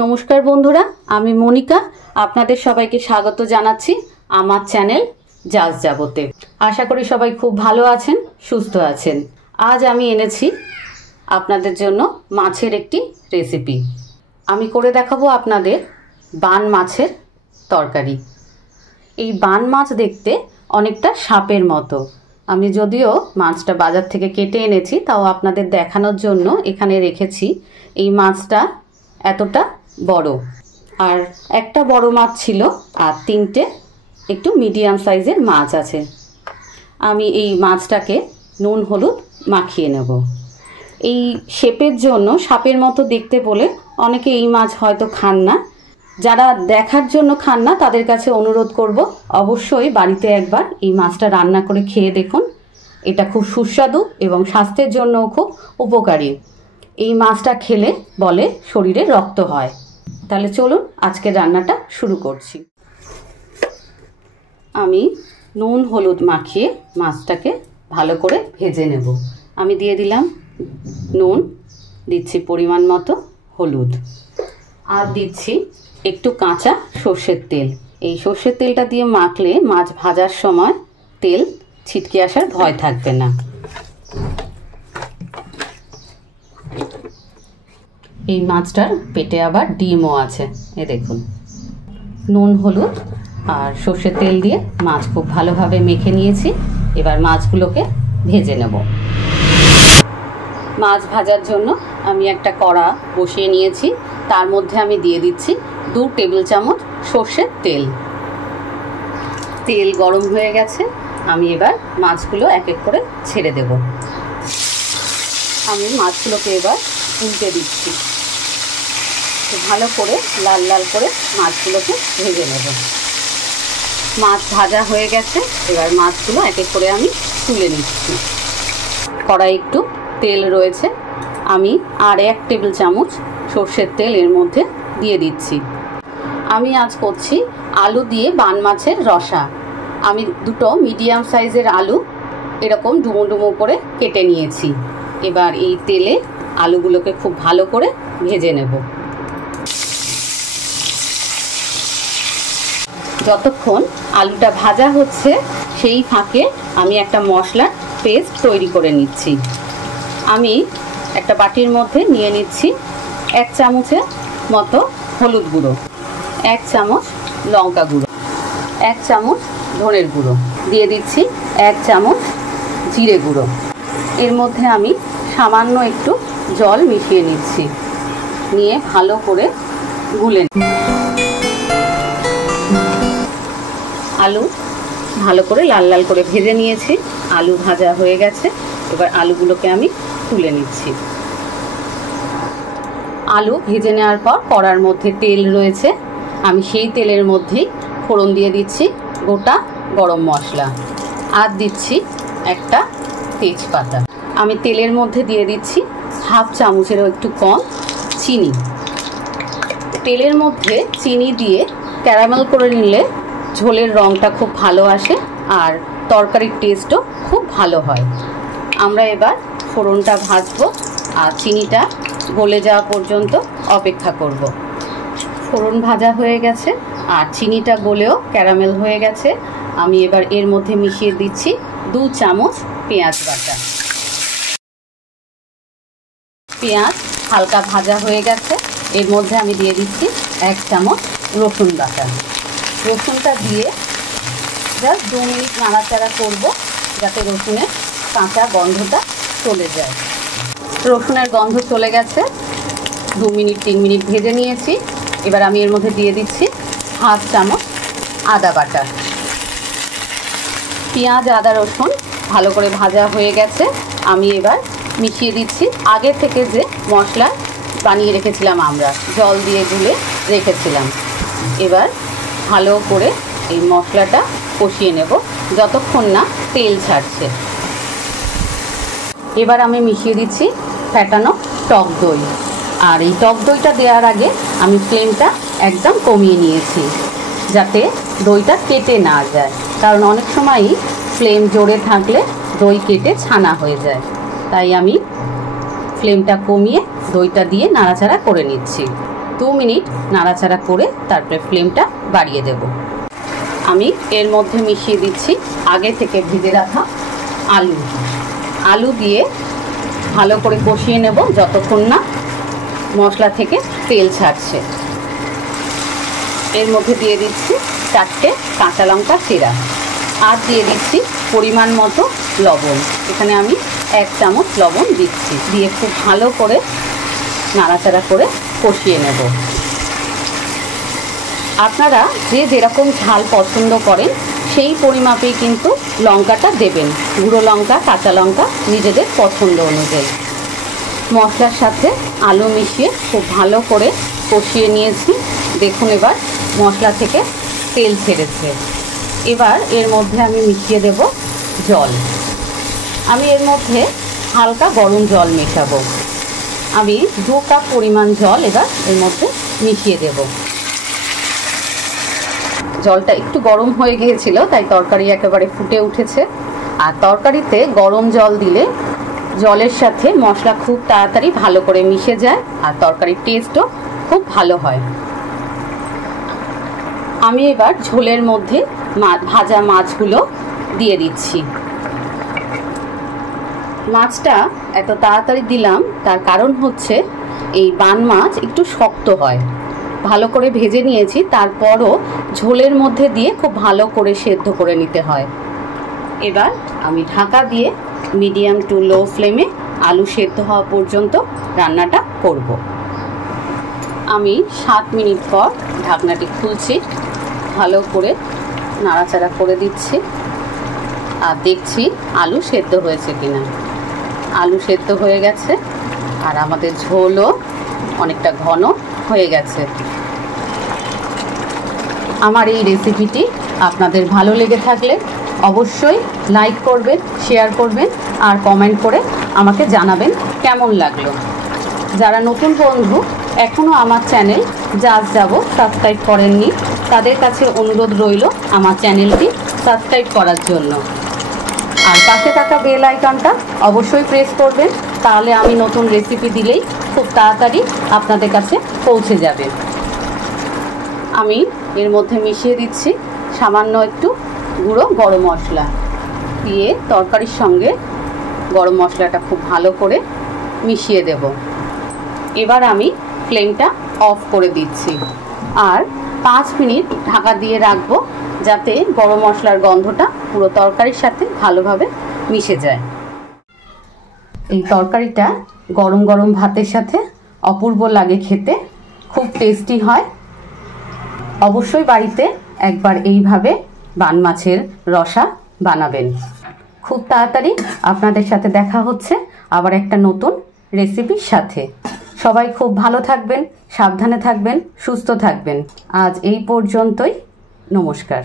नमस्कार बंधुरा आमी मनिका आपनादेर सबाइके स्वागत जानाच्छि आमार चैनल जाज जाबोते। आशा करी सबाई खूब भालो आछेन सुस्थ आछेन। आज आमी एनेछि आपनादेर जोन्नो माछेर एकटी रेसिपि। आमी करे देखाबो आपनादेर बान माछेर तरकारी। एई बान माछ देखते अनेकटा सापेर मतो। आमी जदिओ माछटा बाजार थेके केटे एनेछि ताओ आपनादेर देखानोर जोन्नो एखाने रेखेछि। एई माछटा एतटा बड़ो और एकटा बड़ो माछ छिलो और तीनटे एकटू मीडियम साइजेर माछ आछे। आमी एई माछटाके नुन हलुद माखिए नेब। एई शेपेर जोन्नो सापेर मतो देखते बोले अनेके एई माछ हयतो खान ना। जारा देखार जोन्नो खान ना तादेर काछे अनुरोध करब अवश्यई बाड़ीते एकबार एई माछटा रान्ना करे खेये देखुन। एटा खूब सुस्वादु एबं स्वास्थ्येर जोन्नो खूब उपकारी। এই মাছটা খেলে বলে শরীরে রক্ত হয়। তাহলে চলুন আজকে রান্নাটা শুরু করছি। আমি নুন হলুদ মাখিয়ে মাছটাকে ভালো করে ভেজে নেব। আমি দিয়ে দিলাম নুন, দিচ্ছি পরিমাণ মতো হলুদ, আর দিচ্ছি একটু কাঁচা সরষের তেল। এই সরষের তেলটা দিয়ে মাখলে মাছ ভাজার সময় তেল ছিটকে আসার ভয় থাকবে না। এই মাছটার পেটে আবার ডিমও আছে। এই দেখুন, নুন হলুদ আর সরষের তেল দিয়ে মাছ খুব ভালোভাবে মেখে নিয়েছি। এবার মাছগুলোকে ভেজে নেব। মাছ ভাজার জন্য আমি একটা কড়া বসিয়ে নিয়েছি। তার মধ্যে আমি দিয়ে দিচ্ছি 2 টেবিল চামচ সরষের তেল। তেল গরম হয়ে গেছে। আমি এবার মাছগুলো এক এক করে ছেড়ে দেব। আমি মাছগুলোকে এবার উল্টে দিচ্ছি। ভালো করে লাল লাল করে মাছগুলোকে ভেজে নেব। মাছ ভাজা হয়ে গেছে। এবার মাছগুলো এক এক করে আমি তুলে নিচ্ছি। কড়াই একটু তেল রয়েছে। আমি আর 1 টেবিল চামচ সরষের তেল এর মধ্যে দিয়ে দিচ্ছি। আমি আজ করছি আলু দিয়ে বান মাছের রসা। আমি দুটো মিডিয়াম সাইজের আলু এরকম ডুমো ডুমো করে কেটে নিয়েছি। এবার এই তেলে আলুগুলোকে খুব ভালো করে ভেজে নেব। যতক্ষণ আলুটা ভাজা হচ্ছে সেই ফাঁকে আমি একটা মশলার পেস্ট তৈরি করে নিচ্ছি। আমি একটা বাটির মধ্যে নিয়ে নিচ্ছি 1 চামচের মতো হলুদ গুঁড়ো, 1 চামচ লঙ্কা গুঁড়ো, 1 চামচ ধনের গুঁড়ো, দিয়ে দিচ্ছি 1 চামচ জিরে গুঁড়ো। এর মধ্যে আমি সামান্য একটু জল মিশিয়ে নিচ্ছি। নিয়ে ভালো করে গুলে আলু ভালো করে লাল লাল করে ভেজে নিয়েছি। আলু ভাজা হয়ে গেছে। এবার আলুগুলোকে আমি তুলে নিচ্ছি। আলু ভেজে নেওয়ার পর কড়ার মধ্যে তেল রয়েছে। আমি সেই তেলের মধ্যেই ফোড়ন দিয়ে দিচ্ছি গোটা গরম মশলা, আর দিচ্ছি একটা তেজপাতা। আমি তেলের মধ্যে দিয়ে দিচ্ছি 1/2 চামচেরও একটু কম চিনি। তেলের মধ্যে চিনি দিয়ে ক্যারামেল করে নিলে ঝোলের রঙটা খুব ভালো আসে আর তরকারির টেস্টও খুব ভালো হয়। আমরা এবার ফোড়নটা ভাজবো আর চিনিটা গলে যাওয়া পর্যন্ত অপেক্ষা করব। ফোড়ন ভাজা হয়ে গেছে আর চিনিটা গলেও ক্যারামেল হয়ে গেছে। আমি এবার এর মধ্যে মিশিয়ে দিচ্ছি 2 চামচ পেঁয়াজ বাটা। পেঁয়াজ হালকা ভাজা হয়ে গেছে। এর মধ্যে আমি দিয়ে দিচ্ছি 1 চামচ রসুন বাটা। রসুনটা দিয়ে জাস্ট 2 মিনিট নাড়াচাড়া করব যাতে রসুনের কাঁচা গন্ধটা চলে যায়। রসুনের গন্ধ চলে গেছে। 2 মিনিট 3 মিনিট ভেজে নিয়েছি। এবার আমি এর মধ্যে দিয়ে দিচ্ছি 1/2 চামচ আদা বাটা। পেঁয়াজ আদা রসুন ভালো করে ভাজা হয়ে গেছে। আমি এবার মিশিয়ে দিচ্ছি আগে থেকে যে মশলা বানিয়ে রেখেছিলাম, আমরা জল দিয়ে গুলে রেখেছিলাম। এবার ভালো করে এই মশলাটা কষিয়ে নেব যতক্ষণ না তেল ছাড়ছে। এবার আমি মিশিয়ে দিচ্ছি ফ্যাটানো টক দই। আর এই টক দইটা দেওয়ার আগে আমি ফ্লেমটা একদম কমিয়ে নিয়েছি যাতে দইটা কেটে না যায়, কারণ অনেক সময়ই ফ্লেম জোরে থাকলে দই কেটে ছানা হয়ে যায়। তাই আমি ফ্লেমটা কমিয়ে দইটা দিয়ে নাড়াচাড়া করে নিচ্ছি। 2 মিনিট নাড়াচাড়া করে তারপরে ফ্লেমটা বাড়িয়ে দেব। আমি এর মধ্যে মিশিয়ে দিচ্ছি আগে থেকে ভেজে রাখা আলু দিয়ে ভালো করে কষিয়ে নেব যতক্ষণ না মশলা থেকে তেল ছাড়ছে। এর মধ্যে দিয়ে দিচ্ছি 4টে কাঁচা লঙ্কা চেরা, আর দিয়ে দিচ্ছি পরিমাণ মতো লবণ। এখানে আমি 1 চামচ লবণ দিচ্ছি, দিয়ে খুব ভালো করে নাড়াচাড়া করে কষিয়ে নেব। আপনারা যে যেরকম ঝাল পছন্দ করেন সেই পরিমাপেই কিন্তু লঙ্কাটা দেবেন, গুঁড়ো লঙ্কা কাঁচা লঙ্কা নিজেদের পছন্দ অনুযায়ী। মশলার সাথে আলু মিশিয়ে খুব ভালো করে কষিয়ে নিয়েছি। দেখুন এবার মশলা থেকে তেল ছেড়েছে। এবার এর মধ্যে আমি মিশিয়ে দেব জল। আমি এর মধ্যে হালকা গরম জল মেশাবো। আমি 2 কাপ পরিমাণ জল এবার এর মধ্যে মিশিয়ে দেব। জলটা একটু গরম হয়ে গিয়েছিল, তাই তরকারি একেবারে ফুটে উঠেছে। আর তরকারিতে গরম জল দিলে জলের সাথে মশলা খুব তাড়াতাড়ি ভালো করে মিশে যায়, আর তরকারির টেস্টও খুব ভালো হয়। আমি এবার ঝোলের মধ্যে ভাজা মাছগুলো দিয়ে দিচ্ছি। মাছটা এত তাড়াতাড়ি দিলাম তার কারণ হচ্ছে এই বান মাছ একটু শক্ত হয়। ভালো করে ভেজে নিয়েছি, তারপরও ঝোলের মধ্যে দিয়ে খুব ভালো করে সেদ্ধ করে নিতে হয়। এবার আমি ঢাকা দিয়ে মিডিয়াম টু লো ফ্লেমে আলু সেদ্ধ হওয়া পর্যন্ত রান্নাটা করব। আমি 7 মিনিট পর ঢাকনাটি খুলছি, ভালো করে নাড়াচাড়া করে দিচ্ছি আর দেখছি আলু সেদ্ধ হয়েছে কিনা। আলু সেদ্ধ হয়ে গেছে আর আমাদের ঝোলও অনেকটা ঘন হয়ে গেছে। আমার এই রেসিপিটি আপনাদের ভালো লেগে থাকলে অবশ্যই লাইক করবেন, শেয়ার করবেন আর কমেন্ট করে আমাকে জানাবেন কেমন লাগলো। যারা নতুন বন্ধু এখনও আমার চ্যানেল জাজ যাব সাবস্ক্রাইব করেননি, তাদের কাছে অনুরোধ রইল আমার চ্যানেলটি সাবস্ক্রাইব করার জন্য। আর পাশে থাকা বেল আইকনটা অবশ্যই প্রেস করবেন, তাহলে আমি নতুন রেসিপি দিলেই খুব তাড়াতাড়ি আপনাদের কাছে পৌঁছে যাবে। আমি এর মধ্যে মিশিয়ে দিচ্ছি সামান্য একটু গুঁড়ো গরম মশলা, দিয়ে তরকারির সঙ্গে গরম মশলাটা খুব ভালো করে মিশিয়ে দেব। এবার আমি ফ্লেমটা অফ করে দিচ্ছি আর 5 মিনিট ঢাকা দিয়ে রাখবো, যাতে গরম মশলার গন্ধটা পুরো তরকারির সাথে ভালোভাবে মিশে যায়। এই তরকারিটা গরম গরম ভাতের সাথে অপূর্ব লাগে খেতে, খুব টেস্টি হয়। অবশ্যই বাড়িতে একবার এইভাবে বান মাছের রসা বানাবেন। খুব তাড়াতাড়ি আপনাদের সাথে দেখা হচ্ছে আবার একটা নতুন রেসিপির সাথে। সবাই খুব ভালো থাকবেন, সাবধানে থাকবেন, সুস্থ থাকবেন। আজ এই পর্যন্তই। নমস্কার।